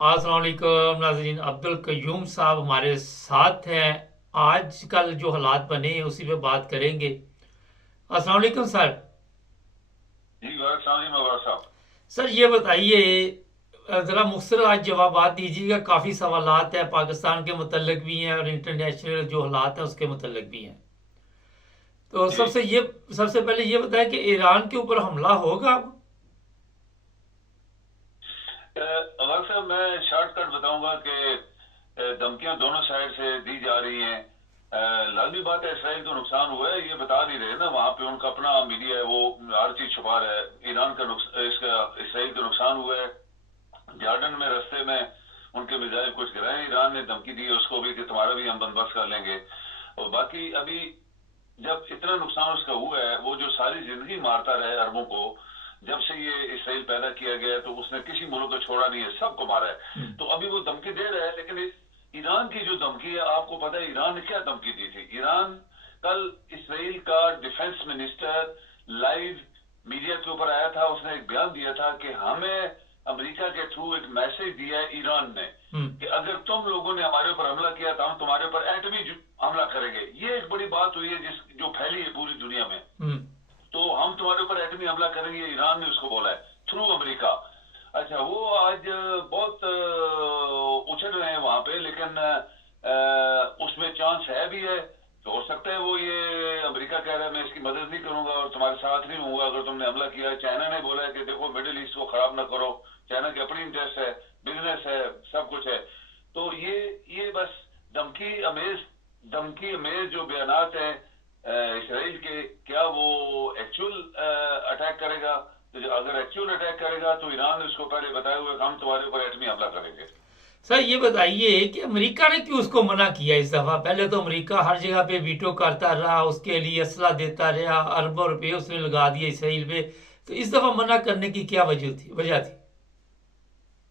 अस्सलाम वालेकुम नाज़रीन। अब्दुल कयूम साहब हमारे साथ हैं। आज कल जो हालात बने हैं उसी पे बात करेंगे। अस्सलाम वालेकुम सर। जी गौरव साहब, जी मबारक साहब। सर ये बताइए, ज़रा मुख्तसर आज जवाबात दीजिएगा। काफ़ी सवालात हैं, पाकिस्तान के मुतल्लिक भी हैं और इंटरनेशनल जो हालात हैं उसके मुतल्लिक भी हैं। तो जी। सबसे पहले ये बताएं कि ईरान के ऊपर हमला होगा अब? गौरव साहब, मैं शॉर्टकट बताऊंगा कि धमकियां दोनों साइड से दी जा रही हैं। लाजमी बात है, इसराइल को नुकसान हुआ है, ये बता नहीं रहे ना। वहां पे उनका अपना मीडिया है, वो हर चीज छुपा रहा है। ईरान का इसका इसराइल का नुकसान हुआ है। जॉर्डन में रास्ते में उनके मिसाइल कुछ गिराए, ईरान ने धमकी दी उसको भी कि तुम्हारा भी हम बंदोबस्त कर लेंगे। और बाकी अभी जब इतना नुकसान उसका हुआ है, वो जो सारी जिंदगी मारता रहा है अरबों को, जब से ये इसराइल पैदा किया गया है तो उसने किसी मुल्क को छोड़ा नहीं है, सबको मारा है। हम्म। तो अभी वो धमकी दे रहा है, लेकिन ईरान की जो धमकी है, आपको पता है ईरान ने क्या धमकी दी थी। ईरान कल इसराइल का डिफेंस मिनिस्टर लाइव मीडिया के ऊपर आया था, उसने एक बयान दिया था कि हमें अमेरिका के थ्रू एक मैसेज दिया है ईरान ने हम्म। कि अगर तुम लोगों ने हमारे ऊपर हमला किया तो हम तुम्हारे ऊपर एटमी हमला करेंगे। ये एक बड़ी बात हुई है जो फैली है पूरी दुनिया में। हम्म। तो हम तुम्हारे ऊपर एटमी हमला करेंगे, ईरान ने उसको बोला है थ्रू अमेरिका। अच्छा, वो आज बहुत उछल रहे हैं वहां पे, लेकिन उसमें चांस है भी है। तो हो सकता है वो ये अमेरिका कह रहा है मैं इसकी मदद नहीं करूंगा और तुम्हारे साथ नहीं हूंगा अगर तुमने हमला किया। चाइना ने बोला है कि देखो मिडिल ईस्ट को खराब ना करो, चाइना की अपनी इंटरेस्ट है, बिजनेस है, सब कुछ है। तो ये बस धमकी अमेज जो बयानात हैं इसराइल के, क्या वो एक्चुअल अटैक करेगा? तो अगर एक्चुअल अटैक करेगा तो ईरान ने उसको पहले बताया हुआ है कि हम तुम्हारे ऊपर एटमी हमला करेंगे। सर ये बताइए कि अमेरिका ने क्यों उसको मना किया इस दफा? पहले तो अमेरिका हर जगह पे वीटो करता रहा, उसके लिए असला देता रहा, अरबों रुपए उसने लगा दिए इसराइल पे। तो इस दफा मना करने की क्या वजह थी?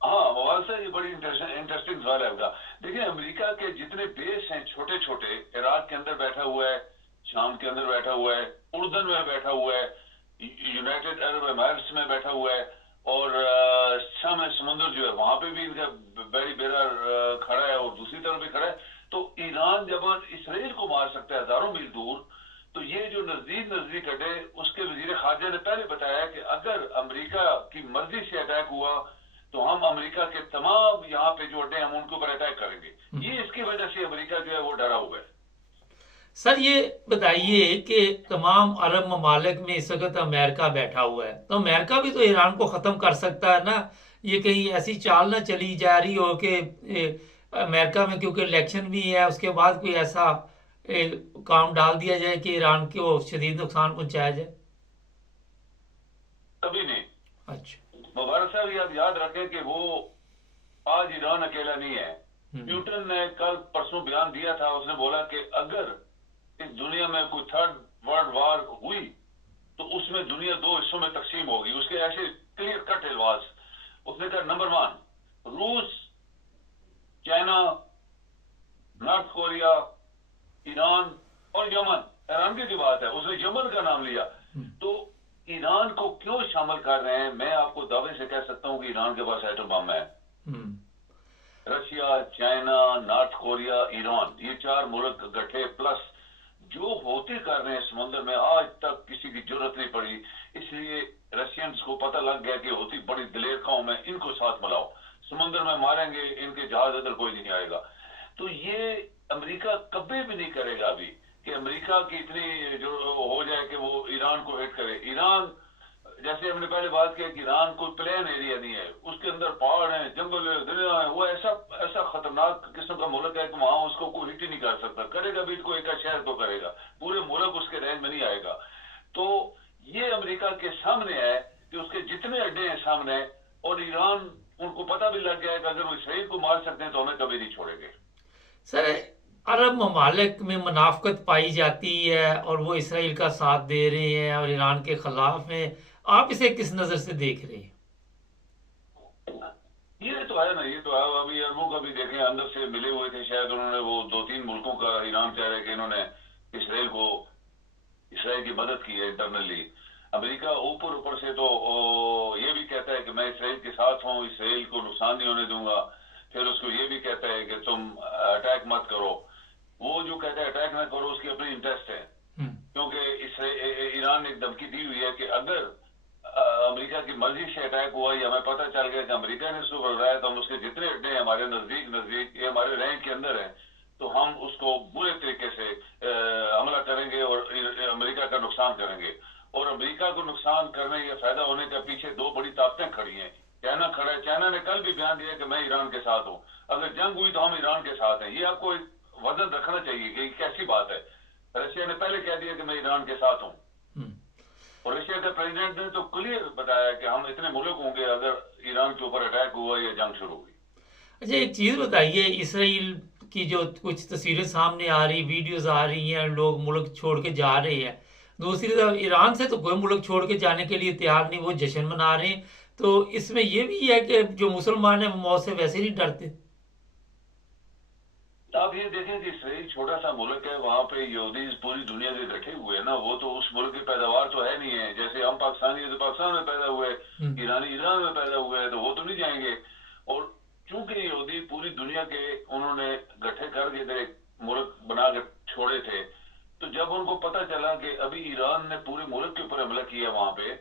हाँ, मोबाइल से ये बड़ी इंटरेस्टिंग सवाल है आपका। देखिए, अमेरिका के जितने बेस हैं छोटे छोटे, इराक के अंदर बैठा हुआ है, शाम के अंदर बैठा हुआ है, उर्दन में बैठा हुआ है, यूनाइटेड अरब एमिरेट्स में बैठा हुआ है, और शाम समुंदर जो है वहां पे भी इनका बड़ी बेरा खड़ा है, और दूसरी तरफ भी खड़ा है। तो ईरान जब इसराइल को मार सकता है हजारों मील दूर, तो ये जो नजदीक नजदीक अड्डे, उसके वजीर खारजा ने पहले बताया कि अगर अमेरिका की मर्जी से अटैक हुआ तो हम अमेरिका के तमाम यहाँ पे जो अड्डे हम उनके ऊपर अटैक करेंगे। ये इसकी वजह से अमेरिका जो है वो डरा हुआ है। सर ये बताइए कि तमाम अरब ममालिक में इस वक्त अमेरिका बैठा हुआ है, तो अमेरिका भी तो ईरान को ख़त्म कर सकता है ना? ये कहीं ऐसी चाल ना चली जा रही हो कि अमेरिका में, क्योंकि इलेक्शन भी है, उसके बाद कोई ऐसा काम डाल दिया जाए कि ईरान को शदीद नुकसान पहुंचाया जाए। कभी नहीं। अच्छा। मुबारक साहब, ये आप याद रखें कि वो आज ईरान अकेला नहीं है। हम्म। प्यूटन ने कल परसों बयान दिया था, उसने बोला कि अगर इस दुनिया में कोई थर्ड वर्ल्ड वार हुई तो उसमें दुनिया दो हिस्सों में तकसीम होगी। उसके ऐसे क्लियर कट एलवाज। उसने कहा नंबर वन, रूस, चाइना, नॉर्थ कोरिया, ईरान और यमन। हैरानगी की बात है, उसने यमन का नाम लिया। हम्म। तो ईरान को क्यों शामिल कर रहे हैं? मैं आपको दावे से कह सकता हूं कि ईरान के पास एटम बम है। हम्म। Russia, China, North Korea, Iran, ये चार मुल्क गठे प्लस जो होती कर रहे हैं समुद्र में, आज तक किसी की जरूरत नहीं पड़ी। इसलिए रशियंस को पता लग गया कि होती बड़ी दिलेर कौम है, इनको साथ मिलाओ, समुद्र में मारेंगे, इनके जहाज इधर कोई नहीं आएगा। तो ये अमेरिका कभी भी नहीं करेगा अभी कि अमेरिका की इतनी जो हो जाए कि वो ईरान को हिट करे। ईरान, जैसे हमने पहले बात की कि ईरान कोई प्लेन एरिया नहीं है, उसके अंदर पहाड़ है, जंगल है, दरिया है। वो ऐसा ऐसा खतरनाक किस्म का मुल्क है कि वहां उसको कोई हिट ही नहीं कर सकता। करेगा भी कोई एक शहर तो करेगा, पूरे मुल्क उसके रेंज में नहीं आएगा। तो ये अमेरिका के सामने है कि उसके जितने अड्डे हैं सामने, और ईरान, उनको पता भी लग गया है कि अगर वो इसराइल को मार सकते हैं तो हमें कभी नहीं छोड़ेंगे। सर अरब ममालिक में मुनाफकत पाई जाती है और वो इसराइल का साथ दे रहे हैं और ईरान के खिलाफ हैं। आप इसे किस नज़र से देख रहे हैं? ये तो है ना, ये तो है। अभी अरबों का भी देखें, अंदर से मिले हुए थे शायद उन्होंने, वो दो तीन मुल्कों का ईरान कह रहे कि इन्होंने इसराइल को इसराइल की मदद की है इंटरनली। امریکہ اوپر سے تو یہ بھی کہتا ہے کہ میں اسرائیل کے ساتھ ہوں، اسرائیل کو نقصان نہیں ہونے دوں گا، پھر اس کو یہ بھی کہتا ہے کہ تم اٹیک مت کرو. وہ جو کہتا ہے اٹیک نہ کرو، اس کی اپنی انٹرسٹ ہے، کیونکہ ایران نے ایک دھمکی دی ہوئی ہے کہ اگر امریکہ کی مرضی سے اٹیک ہوا یا ہمیں پتہ چل گیا کہ امریکہ نے اس کو بلوایا تو ہم اس کے جتنے اڈے ہیں ہمارے نزدیک یہ ہمارے رینک کے اندر ہیں، تو ہم اس کو برے طریقے سے حملہ کریں گے اور امریکہ کا نقصان کریں گے. اور امریکہ کو نقصان کرنے یا فائدہ ہونے کے پیچھے دو بڑی طاقتیں کھڑی ہیں. چائنا کھڑا ہے، چائنا نے کل بھی بیان دیا کہ میں ایران کے ساتھ ہوں، اگر جنگ ہوئی تو ہم ایران کے ساتھ ہیں. یہ آپ کو وزن رکھنا چاہیے کہ یہ کیسی بات ہے. رشیا نے پہلے کہہ دیا کہ میں ایران کے ساتھ ہوں، اور رشیا کے پریزیڈنٹ نے تو کلیئر بتایا کہ ہم اتنے ملک ہوں گے اگر ایران کے اوپر اٹیک ہوا یا جنگ شروع ہوئی. اچھا ایک چیز بتائیے، اسرائیل کی جو کچھ تصویریں سامنے آ رہی، ویڈیوز آ رہی ہیں، لوگ ملک چھوڑ کے جا رہے ہیں، دوسری طرف ایران سے تو کوئی ملک چھوڑ کے جانے کے لیے تیار نہیں، وہ جشن منا رہے ہیں. تو اس میں یہ بھی ہے کہ جو مسلمان ہیں وہ موت سے ویسے نہیں ڈرتے. آپ یہ دیکھیں کہ اسرائیل چھوٹا سا ملک ہے، وہاں پہ یہودی پوری دنیا سے اکٹھے ہوئے ہیں نا، وہ تو اس ملک کی پیداوار تو ہے نہیں ہے. جیسے ہم پاکستانی ہیں تو پاکستان میں پیدا ہوئے، ایرانی ایران میں پیدا ہوئے، تو وہ تو نہیں جائیں گے. اور چونکہ یہودی پوری دنیا کے انہوں نے گٹھے کر کے ایک ملک بنا کے چھوڑے تھے، تو جب ان کو پتہ چلا کہ ابھی ایران نے پورے ملک کے اوپر حملہ کیا وہاں پہ،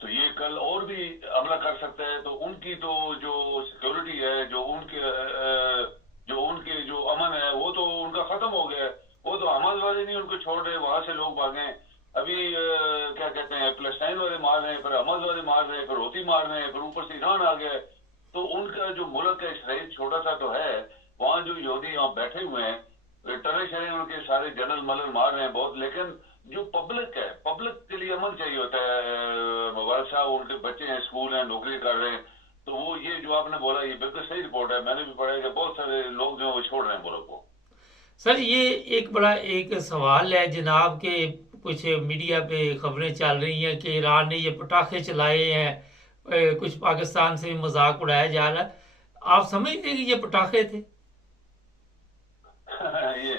تو یہ کل اور بھی حملہ کر سکتا ہے، تو ان کی تو جو سیکورٹی ہے، جو ان کے جو امن ہے، وہ تو ان کا ختم ہو گیا ہے. وہ تو حماس والے نہیں ان کو چھوڑ رہے، وہاں سے لوگ بھاگیں. ابھی کیا کہتے ہیں، فلسطین والے مار رہے ہیں، پھر حماس والے مار رہے ہیں، پھر ہوتی مار رہے ہیں، پھر اوپر سے ایران آ گیا ہے. تو ان کا جو ملک ہے اسرائیل چھوٹا سا تو ہے، وہاں جو یہودی وہاں بیٹھے ہوئے ہیں، ٹرے شرے ان کے سارے جنرل ملل مار رہے ہیں بہت. لیکن جو پبلک ہے، پبلک کے لیے امن چاہیے ہوتا ہے. مبارک صاحب ان کے بچے ہیں، اسکول ہیں، نوکری کر رہے ہیں، تو وہ یہ جو آپ نے بولا یہ بالکل صحیح رپورٹ ہے. میں نے بھی پڑھا ہے کہ بہت سارے لوگ جو ہیں وہ چھوڑ رہے ہیں ملک کو. سر یہ ایک بڑا ایک سوال ہے جناب کہ کچھ میڈیا پہ خبریں چل رہی ہیں کہ ایران نے یہ پٹاخے چلائے ہیں، کچھ پاکستان سے بھی مذاق اڑایا جا رہا ہے. آپ سمجھتے ہیں کہ یہ پٹاخے تھے؟ یہ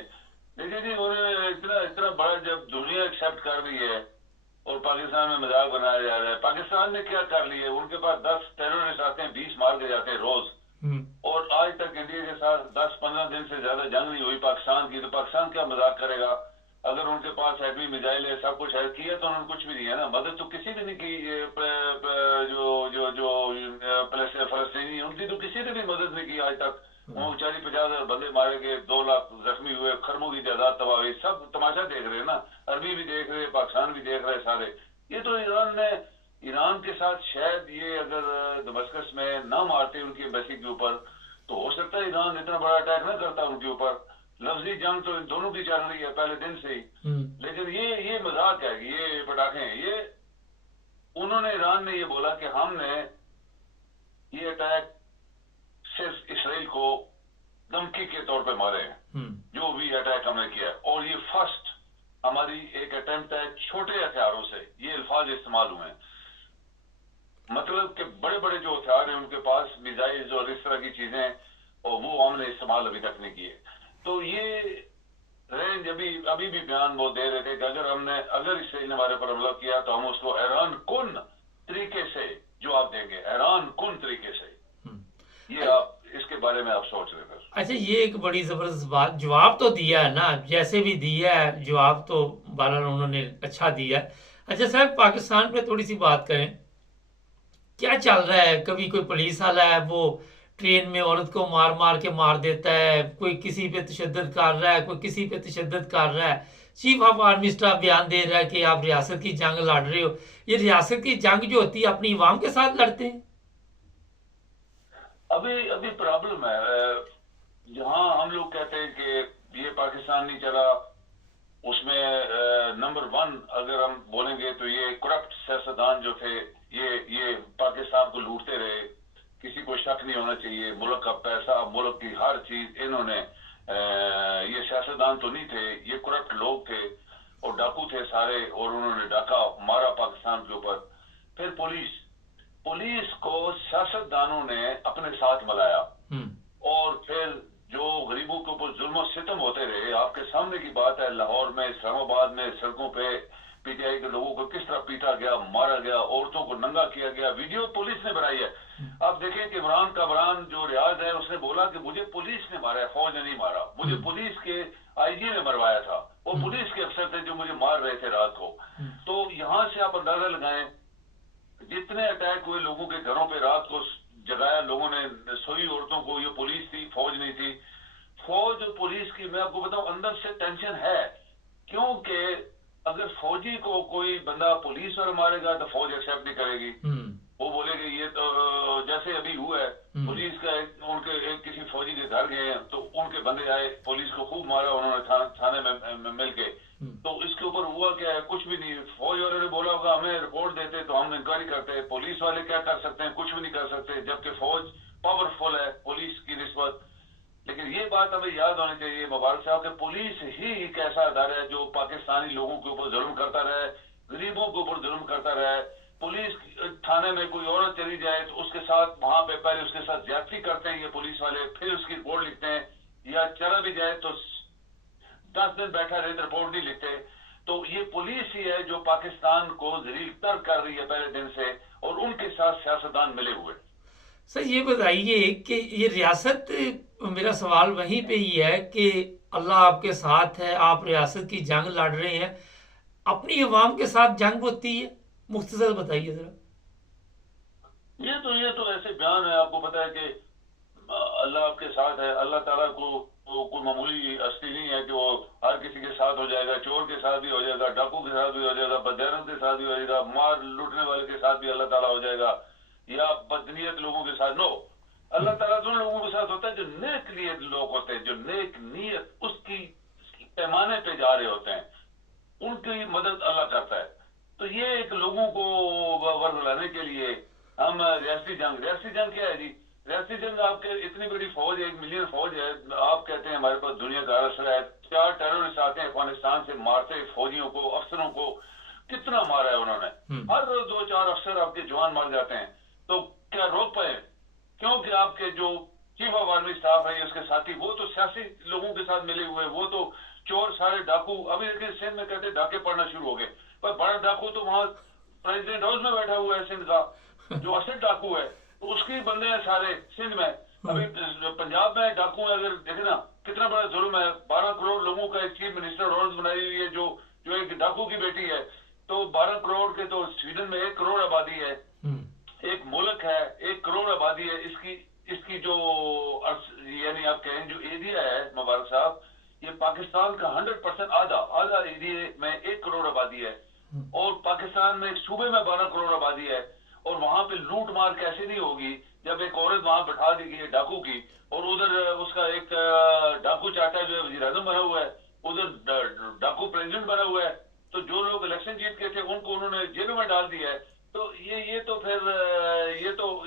دیکھیے جی، انہیں اتنا بڑا جب دنیا ایکسپٹ کر رہی ہے اور پاکستان میں مذاق بنایا جا رہا ہے. پاکستان نے کیا کر لی ہے؟ ان کے پاس 10 ٹیررسٹ آتے ہیں، 20 مار کے جاتے ہیں روز، اور آج تک انڈیا کے ساتھ 10-15 دن سے زیادہ جنگ نہیں ہوئی پاکستان کی. تو پاکستان کیا مذاق کرے گا؟ اگر ان کے پاس ایٹمی میزائل ہے، سب کچھ ہے، کیا تو انہوں نے کچھ بھی نہیں ہے نا. مدد تو کسی نے نہیں کی. جو فلسطینی ان کی تو کسی نے بھی مدد نہیں کی آج تک. وہ 40-50 بندے مارے گئے، 2 لاکھ زخمی ہوئے، خرموں کی تعداد تباہ ہوئی. سب تماشا دیکھ رہے ہیں نا، عربی بھی دیکھ رہے، پاکستان بھی دیکھ رہے سارے. یہ تو ایران کے ساتھ شاید یہ اگر دمشقس میں نہ مارتے ان کی ایمبیسی کے اوپر، تو ہو سکتا ہے ایران اتنا بڑا اٹیک نہ کرتا ان کے اوپر. لفظی جنگ تو ان دونوں کی چل رہی ہے پہلے دن سے ہی. لیکن یہ مذاق ہے، یہ پٹاخے ہیں. یہ انہوں نے، ایران نے یہ بولا کہ ہم نے یہ اٹیک صرف اسرائیل کو دھمکی کے طور پہ مارے ہیں، جو بھی اٹیک ہم نے کیا، اور یہ فرسٹ ہماری ایک اٹیمپٹ ہے چھوٹے ہتھیاروں سے. یہ الفاظ استعمال ہوئے ہیں، مطلب کہ بڑے بڑے جو ہتھیار ہیں ان کے پاس، میزائلز اور اس طرح کی چیزیں، اور وہ ہم نے استعمال ابھی تک نہیں کیے. تو یہ رینج ابھی بھی بیان وہ دے رہے تھے کہ اگر اسرائیل نے ہمارے پر حملہ کیا تو ہم اس کو ایران کن طریقے سے جواب دیں گے. ایران کن طریقے سے. یہ آپ اس کے بارے میں آپ سوچ رہے تھے. اچھا یہ ایک بڑی زبردست بات، جواب تو دیا ہے نا، جیسے بھی دیا ہے جواب تو بہرحال انہوں نے اچھا دیا ہے. اچھا صاحب، پاکستان پہ تھوڑی سی بات کریں. کیا چل رہا ہے؟ کبھی کوئی پولیس والا ہے وہ ٹرین میں عورت کو مار مار کے مار دیتا ہے، کوئی کسی پہ تشدد کر رہا ہے، کوئی کسی پہ تشدد کر رہا ہے. چیف آف آرمی اسٹاف بیان دے رہا ہے کہ آپ ریاست کی جنگ لڑ رہے ہو. یہ ریاست کی جنگ جو ہوتی ہے اپنی عوام کے ساتھ لڑتے ہیں. ابھی پرابلم ہے. جہاں ہم لوگ کہتے ہیں کہ یہ پاکستان نہیں چلا، اس میں نمبر 1 اگر ہم بولیں گے تو یہ کرپٹ سیاستدان جو تھے، یہ پاکستان کو لوٹتے رہے. کسی کو شک نہیں ہونا چاہیے، ملک کا پیسہ، ملک کی ہر چیز انہوں نے، یہ سیاستدان تو نہیں تھے، یہ کرپٹ لوگ تھے اور ڈاکو تھے سارے، اور انہوں نے ڈاکہ مارا پاکستان کے اوپر. پھر پولیس کو سیاستدانوں نے اپنے ساتھ ملایا، اور پھر جو غریبوں کے اوپر ظلم و ستم ہوتے رہے. آپ کے سامنے کی بات ہے، لاہور میں، اسلام آباد میں سڑکوں پہ PTI के लोगों को किस तरह पीटा गया, मारा गया, औरतों को नंगा किया गया, वीडियो पुलिस ने बनाई है। आप देखें कि इमरान कामरान जो रियाज है उसने बोला कि मुझे पुलिस ने मारा है, फौज ने नहीं मारा, मुझे पुलिस के IG ने मरवाया था, वो पुलिस के अफसर थे जो मुझे मार रहे थे रात को। तो यहाँ से आप अंदाजा लगाएं जितने अटैक हुए लोगों के घरों पे, रात को जगाया लोगों ने सोई औरतों को, ये पुलिस थी, फौज नहीं थी। फौज और पुलिस की मैं आपको बताऊं अंदर से टेंशन है, क्योंकि अगर फौजी को कोई बंदा पुलिस वाला मारेगा तो फौज एक्सेप्ट नहीं करेगी, वो बोलेगी ये तो जैसे अभी हुआ है पुलिस का उनके एक किसी फौजी के घर गए तो उनके बंदे आए, पुलिस को खूब मारा उन्होंने थाने में मिल के। तो इसके ऊपर हुआ क्या है, कुछ भी नहीं। फौज वाले ने बोला होगा हमें रिपोर्ट देते तो हम इंक्वायरी करते, पुलिस वाले क्या कर सकते हैं, कुछ भी नहीं कर सकते, जबकि फौज पावरफुल है पुलिस की निस्बत। लेकिन ये बात हमें याद होनी चाहिए मुबारक साहब कि पुलिस ही एक ऐसा अदारा है जो पाकिस्तानी लोगों के ऊपर जुल्म करता रहे, गरीबों के ऊपर जुल्म करता रहे। पुलिस थाने में कोई औरत चली जाए तो उसके साथ वहां पे पहले उसके साथ ज्यादती करते हैं ये पुलिस वाले, फिर उसकी रिपोर्ट लिखते हैं, या चला भी जाए तो 10 दिन बैठा रहे तो रिपोर्ट नहीं लिखते। तो ये पुलिस ही है जो पाकिस्तान को जलील तर कर रही है पहले दिन से, और उनके साथ सियासतदान मिले हुए। सर ये बताइए कि ये रियासत, मेरा सवाल वहीं पे ही है कि अल्लाह आपके साथ है, आप रियासत की जंग लड़ रहे हैं, अपनी अवाम के साथ जंग होती है, मुख्तसर बताइए जरा। ये तो ऐसे बयान है, आपको पता है कि अल्लाह आपके साथ है, अल्लाह ताला को कोई मामूली हस्ती नहीं है कि वो हर किसी के साथ हो जाएगा, चोर के साथ भी हो जाएगा, डाकू के साथ भी हो जाएगा, बदयानों के साथ भी हो जाएगा, मार लूटने वाले के साथ भी अल्लाह ताला हो जाएगा, या बदनीयत लोगों के साथ। नो, अल्लाह ताला उन लोगों के साथ होता है जो नेक नीयत लोग होते हैं, जो नेक नीयत उसकी पैमाने पे जा रहे होते हैं, उनकी मदद अल्लाह करता है। तो ये एक लोगों को वर्गलाने के लिए हम रियासती जंग क्या है जी? रियासती जंग आपके इतनी बड़ी फौज है, 1 मिलियन फौज है, आप कहते हैं हमारे पास दुनिया का असर है, 4 टेररिस्ट आते हैं अफगानिस्तान से, मारते फौजियों को, अफसरों को, कितना मारा है उन्होंने, हर रोज 2-4 अफसर आपके जवान मार जाते हैं। तो क्या रोक पाए? क्योंकि आपके जो चीफ ऑफ आर्मी स्टाफ है, उसके साथी, वो तो सियासी लोगों के साथ मिले हुए, वो तो चोर सारे डाकू। अभी देखिए सिंध में कहते डाके पड़ना शुरू हो गए, पर बड़ा डाकू तो वहां प्रेसिडेंट हाउस में बैठा हुआ है सिंध का, जो असल डाकू है, तो उसके बंदे हैं सारे सिंध में। अभी पंजाब में डाकू है, अगर देखे ना कितना बड़ा जुल्म है, 12 करोड़ लोगों का एक चीफ मिनिस्टर रोज बनाई हुई है जो एक डाकू की बेटी है। तो 12 करोड़ के, तो स्वीडन में 1 करोड़ आबादी है, एक मुल्क है 1 करोड़ आबादी है, इसकी जो यानी आप कहें जो एरिया है मुबारक साहब, ये पाकिस्तान का 100% आधा एरिया में 1 करोड़ आबादी है, और पाकिस्तान में एक सूबे में 12 करोड़ आबादी है। और वहां पे लूट मार कैसे नहीं होगी जब एक औरत वहां बैठा दी गई है डाकू की, और उधर उसका एक डाकू चाचा जो है वजीर आजम बना हुआ है, उधर डाकू प्रेसिडेंट बना हुआ है। तो जो लोग इलेक्शन जीत के थे उनको उन्होंने जेल में डाल दिया है। तो ये तो फिर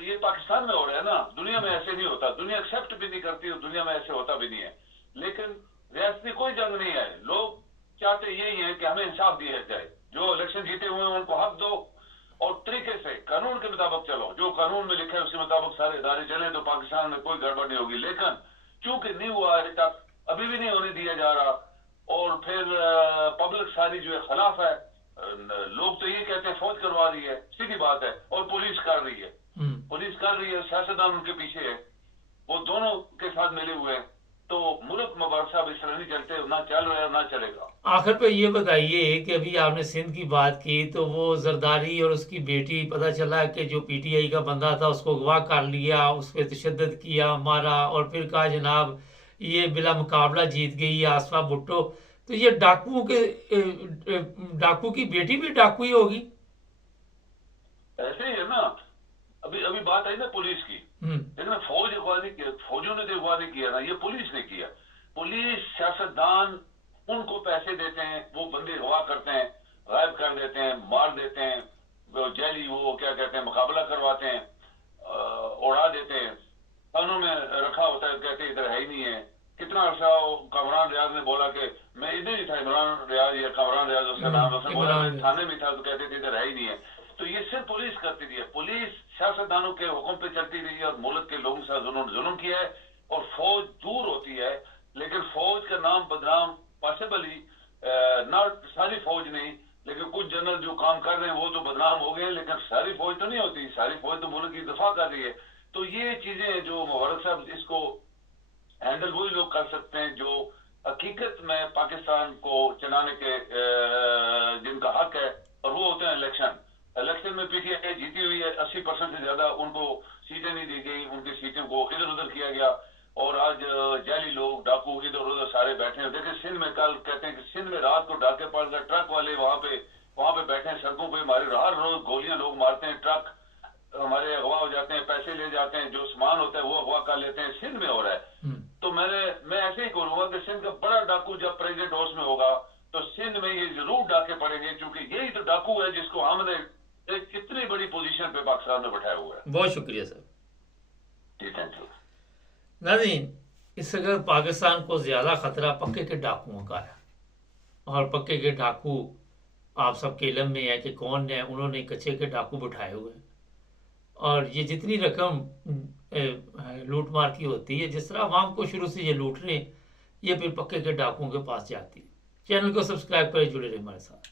ये पाकिस्तान में हो रहा है ना, दुनिया में ऐसे नहीं होता, दुनिया एक्सेप्ट भी नहीं करती, और दुनिया में ऐसे होता भी नहीं है। लेकिन रियासती कोई जंग नहीं है, लोग चाहते यही है कि हमें इंसाफ दिया जाए, जो इलेक्शन जीते हुए हैं उनको हक दो, और तरीके से कानून के मुताबिक चलो, जो कानून में लिखा है उसके मुताबिक सारे इदारे चले तो पाकिस्तान में कोई गड़बड़ नहीं होगी। लेकिन चूंकि नहीं हुआ अभी तक, अभी भी नहीं होने दिया जा रहा, और फिर पब्लिक सारी जो है खिलाफ है, लोग तो ये कहते हैं फौज करवा रही है, सीधी बात है, और पुलिस कर रही है, सियासतदान उनके पीछे है, वो दोनों के साथ मिले हुए हैं। तो मुल्क मुबारक साहब इस तरह नहीं चलते, ना चल रहा है ना चलेगा। आखिर पे ये बताइए कि अभी आपने सिंध की बात की, तो वो जरदारी और उसकी बेटी, पता चला कि जो PTI का बंदा था उसको अगवा कर लिया, उस पर तशद्दद किया, मारा, और फिर कहा जनाब ये बिला मुकाबला जीत गई आसफा भुट्टो। तो ये डाकू की बेटी भी डाकू ही होगी? ऐसे ही है ना। अभी बात आई ना पुलिस की, लेकिन फौज अगवा नहीं किया, फौजियों ने अगवा नहीं किया ना, ये पुलिस ने किया। पुलिस सियासतदान उनको पैसे देते हैं, वो बंदे अगवा करते हैं, गायब कर देते हैं, मार देते हैं, जैली वो क्या कहते हैं मुकाबला करवाते हैं, उड़ा देते हैं, कानून में रखा होता है, कहते इधर है ही नहीं है। कितना अर्सा कामरान रियाज ने बोला कि मैं इधर ही था, इमरान रियाज या कामरान रियाज उसका नाम, उसने बोला मैं थाने में था, तो कहते थे इधर है ही नहीं है। तो ये सिर्फ पुलिस करती रही है, पुलिस सियासतदानों के हुक्म पे चलती रही है, और मुल्क के लोगों के साथ उन्होंने जुल्म किया है, और फौज दूर होती है। लेकिन फौज का नाम बदनाम पॉसिबली, नॉट सारी फौज नहीं, लेकिन कुछ जनरल जो काम कर रहे हैं वो तो बदनाम हो गए हैं, लेकिन सारी फौज तो नहीं होती, सारी फौज तो मुल्क की दफा कर रही है। तो ये चीजें जो मुबारक साहब, इसको हैंडल वही लोग कर सकते हैं जो हकीकत में पाकिस्तान को चलाने के जिनका हक है, और वो होते हैं इलेक्शन में पीटीआई जीती हुई है, 80% से ज्यादा उनको सीटें नहीं दी गई, उनकी सीटों को इधर उधर किया गया, और आज जाली लोग डाकू इधर उधर सारे बैठे हैं। देखिए सिंध में कल कहते हैं कि सिंध में रात को डाके पड़ गए, ट्रक वाले वहां पे बैठे हैं सड़कों पे, हमारे हर रोज गोलियां लोग मारते हैं, ट्रक हमारे अगवा हो जाते हैं, पैसे ले जाते हैं, जो सामान होता है वो अगवा कर लेते हैं। सिंध में हो रहा है। तो मैं ऐसे ही करूंगा कि सिंध का बड़ा डाकू जब प्रेसिडेंट हाउस में होगा तो सिंध में ये जरूर डाके पड़ेंगे, क्योंकि यही तो डाकू है जिसको हमने एक इतनी बड़ी पोजीशन पे पाकिस्तान में बैठाया हुआ है। बहुत शुक्रिया सर। Ji thank you. नाज़रीन, इस वक्त पाकिस्तान को ज़्यादा ख़तरा पक्के के डाकुओं का है, और पक्के के डाकू आप सबके इल्म में है कि कौन है। उन्होंने कच्चे के डाकू बिठाए हुए हैं, और ये जितनी रकम लूट मार की होती है, जिस तरह आवाम को शुरू से ये लूट रहे हैं, ये फिर पक्के के डाकुओं के पास जाती है। चैनल को सब्सक्राइब करें, जुड़े रहे हमारे साथ।